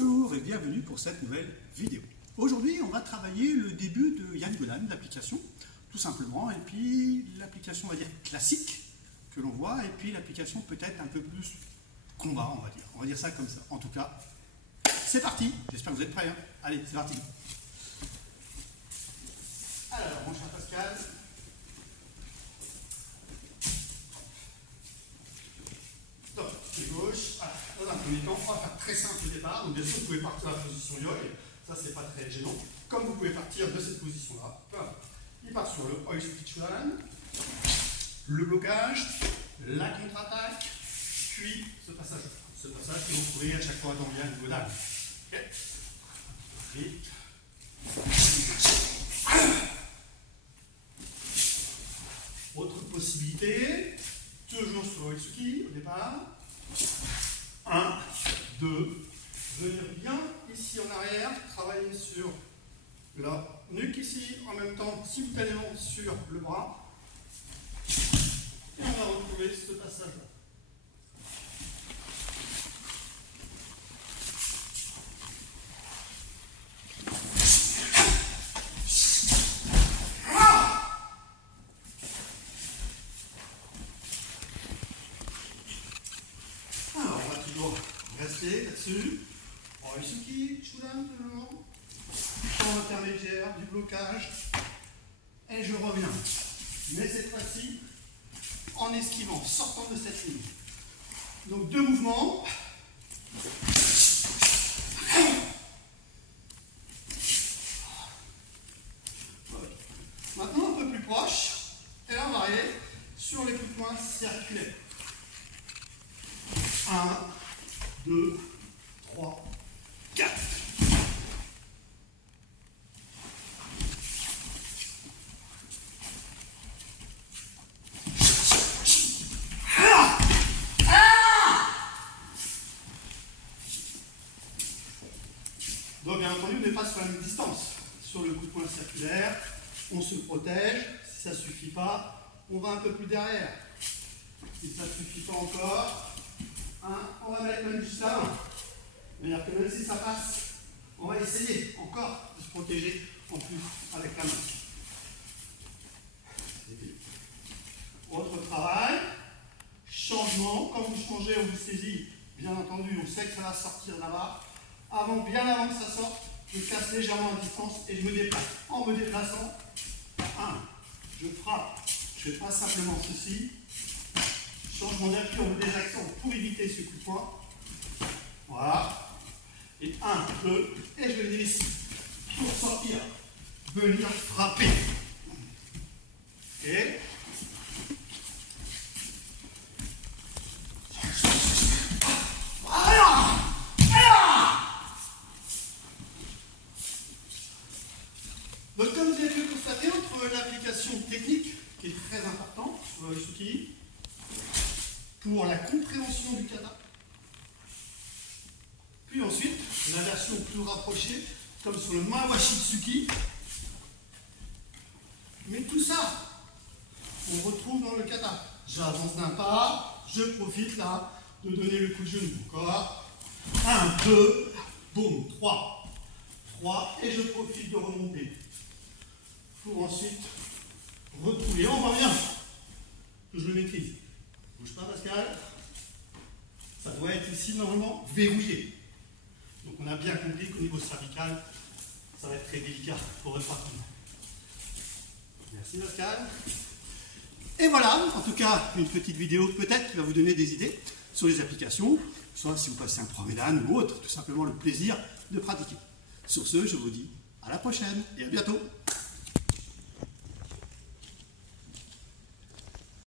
Bonjour et bienvenue pour cette nouvelle vidéo. Aujourd'hui, on va travailler le début de Yann Golan, l'application, tout simplement, et puis l'application, on va dire, classique que l'on voit, et puis l'application peut-être un peu plus combat, on va dire ça comme ça. En tout cas, c'est parti, j'espère que vous êtes prêts, hein. Allez, c'est parti. Alors, mon cher Pascal, pied gauche. Dans un premier temps, on va faire très simple au départ. Donc bien sûr, vous pouvez partir de la position yoga, ça c'est pas très gênant. Comme vous pouvez partir de cette position-là, il part sur le Oi Suki Chuan, le blocage, la contre-attaque, puis ce passage que vous trouvez à chaque fois dans Yann Golan. Okay. Vite. Autre possibilité, toujours sur le Oi Suki au départ. 1, 2, venir bien ici en arrière, travailler sur la nuque ici, en même temps simultanément sur le bras. Et on va retrouver ce passage-là. Restez là-dessus. Oi Suki Chuan toujours. Temps intermédiaire du blocage. Et je reviens. Mais cette fois-ci, en esquivant, sortant de cette ligne. Donc deux mouvements. Maintenant un peu plus proche. Et là on va arriver sur les coups de poing circulaires. 1, 2, 3, 4. Donc bien entendu, on n'est pas sur la même distance. Sur le coup de poing circulaire, on se protège. Si ça ne suffit pas, on va un peu plus derrière. Si ça ne suffit pas encore, on va mettre même juste là. C'est-à-dire que même si ça passe, on va essayer encore de se protéger en plus avec la main. Autre travail, changement. Quand vous changez, on vous saisit, bien entendu, on sait que ça va sortir là-bas. Bien avant que ça sorte, je casse légèrement à distance et je me déplace. En me déplaçant, je frappe. Je ne fais pas simplement ceci. Changement d'appui, on veut des accents pour éviter ce coup de poing. Voilà. Et 1, 2, et je vais venir ici. Pour sortir, venir frapper. Ok. Donc comme vous avez pu le constater, entre l'application technique, qui est très importante sur le Oi Suki, pour la compréhension du kata. Puis ensuite, la version plus rapprochée, comme sur le Mawashi Tsuki. Mais tout ça, on retrouve dans le kata. J'avance d'un pas, je profite là de donner le coup de genou. Encore. 1, 2, boum, 3. 3, et je profite de remonter. Pour ensuite retrouver. On voit bien que je le maîtrise. Bouge pas Pascal, ça doit être ici normalement verrouillé. Donc on a bien compris qu'au niveau cervical, ça va être très délicat pour votre partenaire. Merci Pascal. Et voilà, en tout cas, une petite vidéo peut-être qui va vous donner des idées sur les applications, soit si vous passez un Pro-Golan ou autre, tout simplement le plaisir de pratiquer. Sur ce, je vous dis à la prochaine et à bientôt.